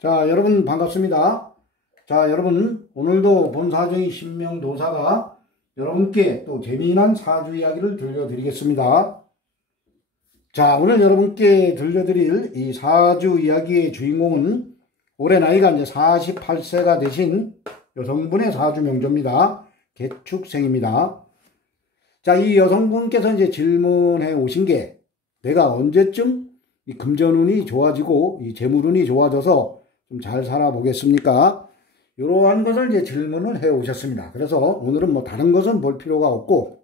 자, 여러분 반갑습니다. 자, 여러분 오늘도 본사정의 신명도사가 여러분께 또 재미난 사주 이야기를 들려드리겠습니다. 자, 오늘 여러분께 들려드릴 이 사주 이야기의 주인공은 올해 나이가 이제 48세가 되신 여성분의 사주 명조입니다. 개축생입니다. 자, 이 여성분께서 이제 질문해 오신 게 내가 언제쯤 이 금전운이 좋아지고 이 재물운이 좋아져서 좀 잘 살아보겠습니까? 이러한 것을 이제 질문을 해 오셨습니다. 그래서 오늘은 뭐 다른 것은 볼 필요가 없고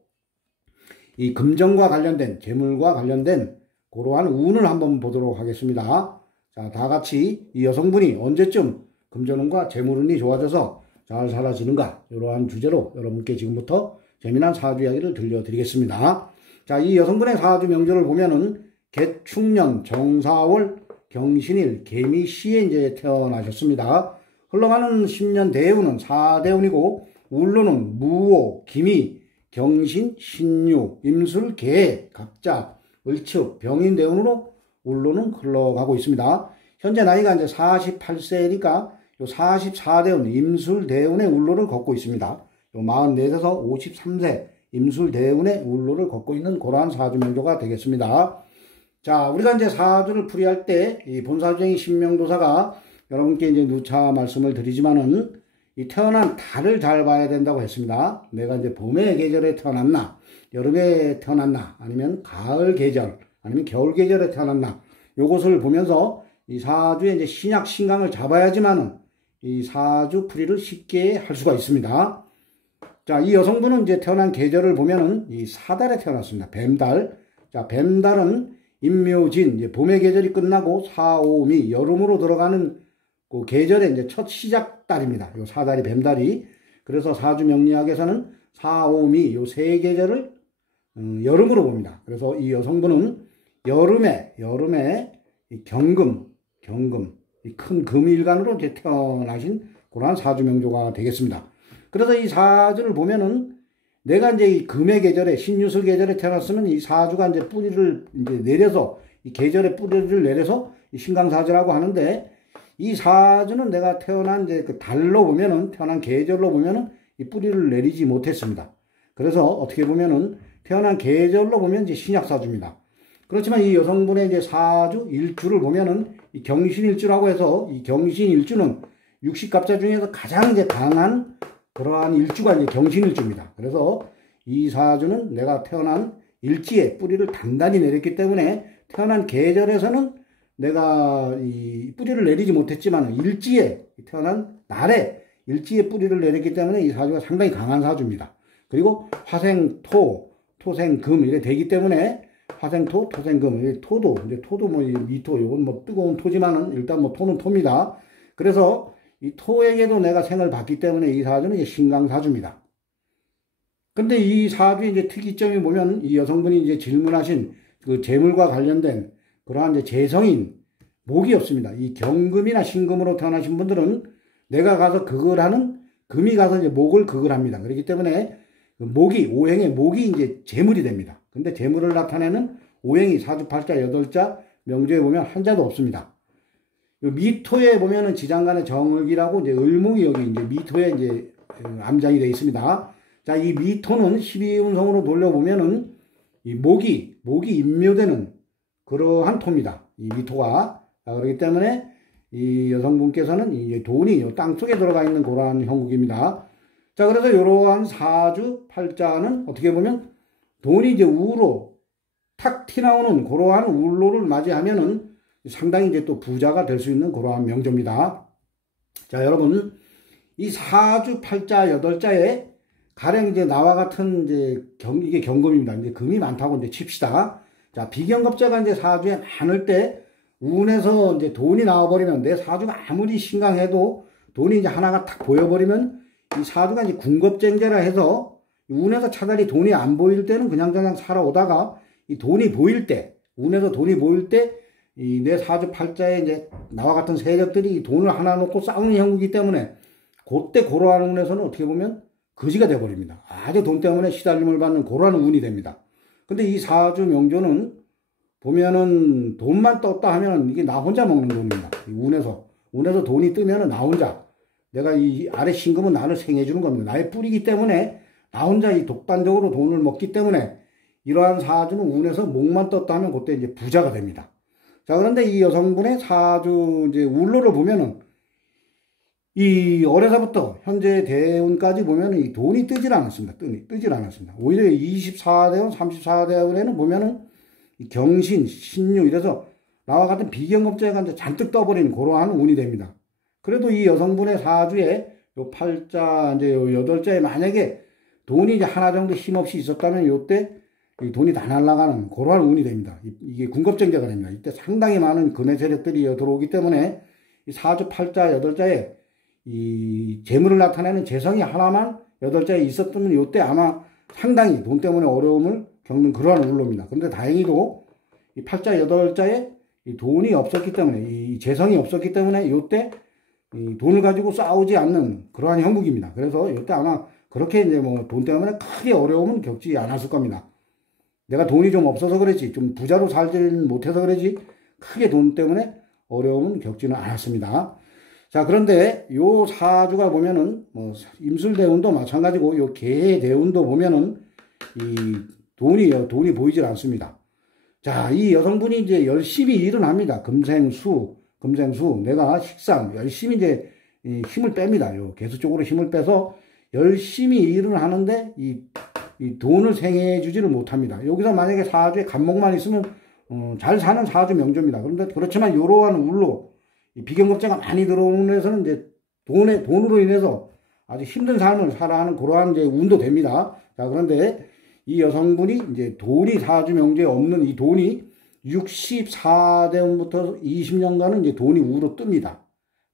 이 금전과 관련된 재물과 관련된 그러한 운을 한번 보도록 하겠습니다. 자, 다 같이 이 여성분이 언제쯤 금전운과 재물운이 좋아져서 잘 살아지는가 이러한 주제로 여러분께 지금부터 재미난 사주 이야기를 들려드리겠습니다. 자, 이 여성분의 사주 명조를 보면은 개축년 정사월 경신일 개미시에 이제 태어나셨습니다. 흘러가는 10년 대운은 사대운이고 울로는 무오, 기미, 경신, 신유, 임술, 개, 갑자, 을축, 병인 대운으로 울로는 흘러가고 있습니다. 현재 나이가 이제 48세니까 요 44대운 임술 대운의 울로를 걷고 있습니다. 요 44에서 53세 임술 대운의 울로를 걷고 있는 그러한 사주 명조가 되겠습니다. 자, 우리가 이제 사주를 풀이할 때 이 본사정의 신명도사가 여러분께 이제 누차 말씀을 드리지만은 이 태어난 달을 잘 봐야 된다고 했습니다. 내가 이제 봄의 계절에 태어났나, 여름에 태어났나, 아니면 가을 계절, 아니면 겨울 계절에 태어났나, 요것을 보면서 이 사주의 이제 신약 신강을 잡아야지만은 이 사주 풀이를 쉽게 할 수가 있습니다. 자, 이 여성분은 이제 태어난 계절을 보면은 이 사달에 태어났습니다. 뱀달. 자, 뱀달은 임묘진, 이제 봄의 계절이 끝나고 사오미, 여름으로 들어가는 그 계절의 이제 첫 시작 달입니다. 요 사달이 뱀달이. 그래서 사주 명리학에서는 사오미, 요 세 계절을 여름으로 봅니다. 그래서 이 여성분은 여름에 이 경금, 이 큰 금일간으로 이제 태어나신 그러한 사주 명조가 되겠습니다. 그래서 이 사주를 보면은 내가 이제 이 금의 계절에 신유술 계절에 태어났으면 이 사주가 이제 뿌리를 이제 내려서 이 계절의 뿌리를 내려서 이 신강사주라고 하는데 이 사주는 내가 태어난 이제 그 달로 보면은 태어난 계절로 보면은 이 뿌리를 내리지 못했습니다. 그래서 어떻게 보면은 태어난 계절로 보면 이제 신약사주입니다. 그렇지만 이 여성분의 이제 사주 일주를 보면은 이 경신일주라고 해서 이 경신일주는 육식갑자 중에서 가장 이제 강한 그러한 일주가 이제 경신일주입니다. 그래서 이 사주는 내가 태어난 일지에 뿌리를 단단히 내렸기 때문에 태어난 계절에서는 내가 이 뿌리를 내리지 못했지만 일지에 태어난 날에 일지에 뿌리를 내렸기 때문에 이 사주가 상당히 강한 사주입니다. 그리고 화생 토, 토생 금 이렇게 되기 때문에 화생 토, 토생 금, 토도 이제 토도 뭐 미토 이건 뭐 뜨거운 토지만은 일단 뭐 토는 토입니다. 그래서 이 토에게도 내가 생을 받기 때문에 이 사주는 이제 신강사주입니다. 근데 이 사주의 이제 특이점이 보면 이 여성분이 이제 질문하신 그 재물과 관련된 그러한 이제 재성인 목이 없습니다. 이 경금이나 신금으로 태어나신 분들은 내가 가서 극을 하는 금이 가서 이제 목을 극을 합니다. 그렇기 때문에 그 목이 오행의 목이 이제 재물이 됩니다. 근데 재물을 나타내는 오행이 사주팔자 8자 명조에 보면 한자도 없습니다. 미토에 보면은 지장간의 정을기라고 이제 을목이 여기 이제 미토에 이제 암장이 되어 있습니다. 자, 이 미토는 12운성으로 돌려보면은 이 목이 임묘되는 그러한 토입니다. 이 미토가. 자, 그렇기 때문에 이 여성분께서는 이 돈이 땅 속에 들어가 있는 그러한 형국입니다. 자, 그래서 이러한 사주 팔자는 어떻게 보면 돈이 이제 우로 탁 튀나오는 그러한 울로를 맞이하면은 상당히 이제 또 부자가 될 수 있는 그러한 명조입니다. 자, 여러분, 이 사주 팔자 8자에 가령 이제 나와 같은 이제 이게 경금입니다. 이제 금이 많다고 이제 칩시다. 자, 비경급자가 이제 사주에 많을 때 운에서 이제 돈이 나와버리면 내 사주가 아무리 신강해도 돈이 이제 하나가 탁 보여버리면 이 사주가 이제 궁겁쟁제라 해서 운에서 차라리 돈이 안 보일 때는 그냥 살아오다가 이 돈이 보일 때, 운에서 돈이 보일 때 이 내 사주 팔자에 이제 나와 같은 세력들이 돈을 하나 놓고 싸우는 형국이기 때문에 그때 고러하는 운에서는 어떻게 보면 거지가 되어버립니다. 아주 돈 때문에 시달림을 받는 고러하는 운이 됩니다. 근데 이 사주 명조는 보면은 돈만 떴다 하면은 이게 나 혼자 먹는 돈입니다. 운에서 운에서 돈이 뜨면은 나 혼자, 내가 이 아래 신금은 나를 생해주는 겁니다. 나의 뿌리기 때문에 나 혼자 이 독단적으로 돈을 먹기 때문에 이러한 사주는 운에서 목만 떴다 하면 그때 이제 부자가 됩니다. 자, 그런데 이 여성분의 사주 이제 울로를 보면은 이 어려서부터 현재 대운까지 보면은 이 돈이 뜨질 않았습니다. 뜨질 않았습니다. 오히려 24대운, 34대운에는 보면은 이 경신, 신유 이래서 나와 같은 비경금자가 이제 잔뜩 떠버리는 그러한 운이 됩니다. 그래도 이 여성분의 사주에 요 팔자, 이제 요 여덟자에 만약에 돈이 이제 하나 정도 힘없이 있었다면 요때 돈이 다 날아가는 그러한 운이 됩니다. 이게 군겁정제가 됩니다. 이때 상당히 많은 금의 세력들이 들어오기 때문에 이 사주 팔자, 여덟자에 이 재물을 나타내는 재성이 하나만 여덟자에 있었다면 요때 아마 상당히 돈 때문에 어려움을 겪는 그러한 울로입니다. 그런데 다행히도 이 팔자, 여덟자에 이 돈이 없었기 때문에, 이 재성이 없었기 때문에 요때 이 돈을 가지고 싸우지 않는 그러한 형국입니다. 그래서 이때 아마 그렇게 이제 뭐 돈 때문에 크게 어려움은 겪지 않았을 겁니다. 내가 돈이 좀 없어서 그랬지, 좀 부자로 살지는 못해서 그랬지, 크게 돈 때문에 어려움은 겪지는 않았습니다. 자, 그런데 요 사주가 보면은 뭐 임술대운도 마찬가지고 요 계대운도 보면은 이 돈이 보이질 않습니다. 자, 이 여성분이 이제 열심히 일은 합니다. 금생수. 내가 식상, 열심히 이제 힘을 뺍니다. 요 개수 쪽으로 힘을 빼서 열심히 일을 하는데 이 돈을 생해 주지를 못합니다. 여기서 만약에 사주에 간목만 있으면, 잘 사는 사주 명조입니다. 그런데 그렇지만 이러한 울로, 비경급제가 많이 들어오는 데서는 이제 돈으로 인해서 아주 힘든 삶을 살아야 하는 그러한 이제 운도 됩니다. 자, 그런데 이 여성분이 이제 돈이 사주 명제에 없는 이 돈이 64대운부터 20년간은 이제 돈이 우로 뜹니다.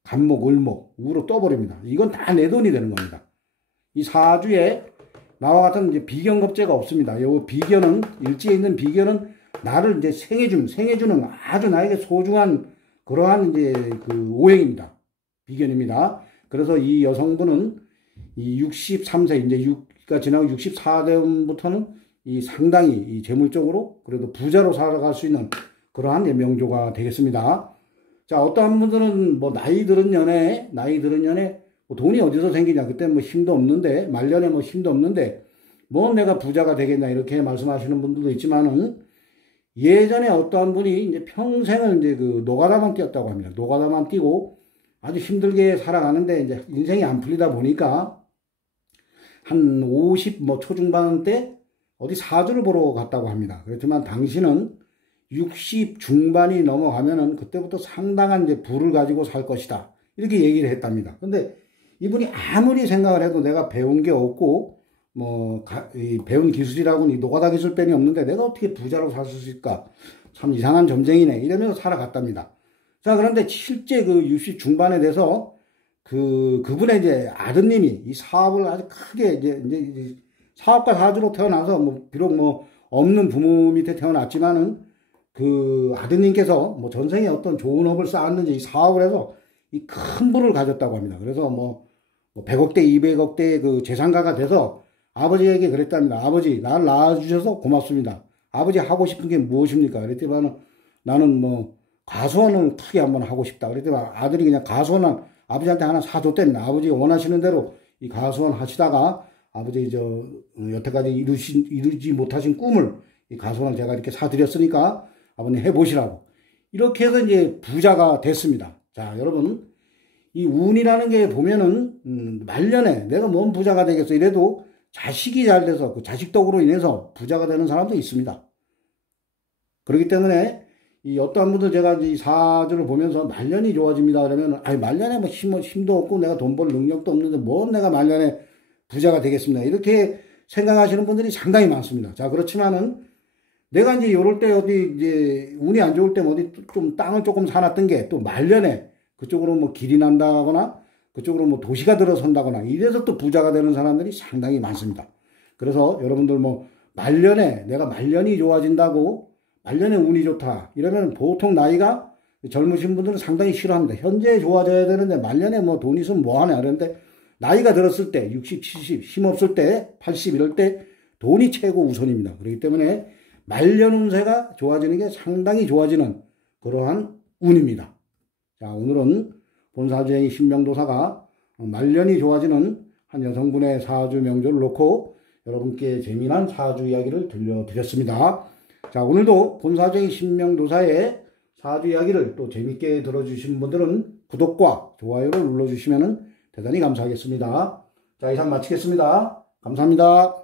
간목, 을목, 우로 떠버립니다. 이건 다 내 돈이 되는 겁니다. 이 사주에 나와 같은 이제 비견급제가 없습니다. 요 비견은, 일지에 있는 비견은 나를 이제 생해주는 아주 나에게 소중한 그러한 이제 그 오행입니다. 비견입니다. 그래서 이 여성분은 이 63세, 이제 6가 지나고 64대부터는 이 상당히 이 재물적으로 그래도 부자로 살아갈 수 있는 그러한 명조가 되겠습니다. 자, 어떠한 분들은 뭐 나이 들은 연애 뭐 돈이 어디서 생기냐, 그때 뭐 힘도 없는데, 말년에 뭐 힘도 없는데 뭐 내가 부자가 되겠냐 이렇게 말씀하시는 분들도 있지만은, 예전에 어떠한 분이 이제 평생을 이제 그 노가다만 뛰었다고 합니다. 노가다만 뛰고 아주 힘들게 살아가는데 이제 인생이 안 풀리다 보니까 한 50 뭐 초중반 때 어디 사주를 보러 갔다고 합니다. 그렇지만 당신은 60 중반이 넘어가면은 그때부터 상당한 이제 부를 가지고 살 것이다, 이렇게 얘기를 했답니다. 근데 이분이 아무리 생각을 해도 내가 배운 게 없고 뭐 배운 기술이라고는 이 노가다 기술뿐이 없는데 내가 어떻게 부자로 살 수 있을까, 참 이상한 점쟁이네, 이러면서 살아갔답니다. 자, 그런데 실제 그 60 중반에 돼서 그분의 이제 아드님이 이 사업을 아주 크게 이제 사업가 사주로 태어나서 뭐 비록 뭐 없는 부모 밑에 태어났지만은 그 아드님께서 뭐 전생에 어떤 좋은 업을 쌓았는지 이 사업을 해서 이 큰 부를 가졌다고 합니다. 그래서 뭐 100억대, 200억대 그 재산가가 돼서 아버지에게 그랬답니다. 아버지, 나를 낳아주셔서 고맙습니다. 아버지 하고 싶은 게 무엇입니까? 그랬더니 나는 뭐 가수원을 크게 한번 하고 싶다. 그랬더니 아들이 그냥 가수원 아버지한테 하나 사줬답니다. 아버지 원하시는 대로 이 가수원 하시다가 아버지 여태까지 이루지 못하신 꿈을 이 가수원을 제가 이렇게 사드렸으니까 아버님 해보시라고. 이렇게 해서 이제 부자가 됐습니다. 자, 여러분, 이 운이라는 게 보면은 말년에 내가 뭔 부자가 되겠어 이래도 자식이 잘 돼서 그 자식 덕으로 인해서 부자가 되는 사람도 있습니다. 그렇기 때문에 이 어떠한 분들 제가 이 사주를 보면서 말년이 좋아집니다 그러면, 아니 말년에 뭐 힘도 없고 내가 돈 벌 능력도 없는데 뭔 내가 말년에 부자가 되겠습니다, 이렇게 생각하시는 분들이 상당히 많습니다. 자, 그렇지만은 내가 이제 요럴 때 어디 이제 운이 안 좋을 때 어디 좀 땅을 조금 사놨던 게 또 말년에 그쪽으로 뭐 길이 난다거나 그쪽으로 뭐 도시가 들어선다거나 이래서 또 부자가 되는 사람들이 상당히 많습니다. 그래서 여러분들 뭐 말년에 내가 말년이 좋아진다고, 말년에 운이 좋다 이러면 보통 나이가 젊으신 분들은 상당히 싫어합니다. 현재 좋아져야 되는데 말년에 뭐 돈 있으면 뭐하냐 그러는데, 나이가 들었을 때 60, 70, 힘없을 때 80 이럴 때 돈이 최고 우선입니다. 그렇기 때문에 말년 운세가 좋아지는 게 상당히 좋아지는 그러한 운입니다. 자, 오늘은 본사주행이 신명도사가 말년이 좋아지는 한 여성분의 사주 명조를 놓고 여러분께 재미난 사주 이야기를 들려드렸습니다. 자, 오늘도 본사주행이 신명도사의 사주 이야기를 또 재밌게 들어주신 분들은 구독과 좋아요를 눌러주시면 대단히 감사하겠습니다. 자, 이상 마치겠습니다. 감사합니다.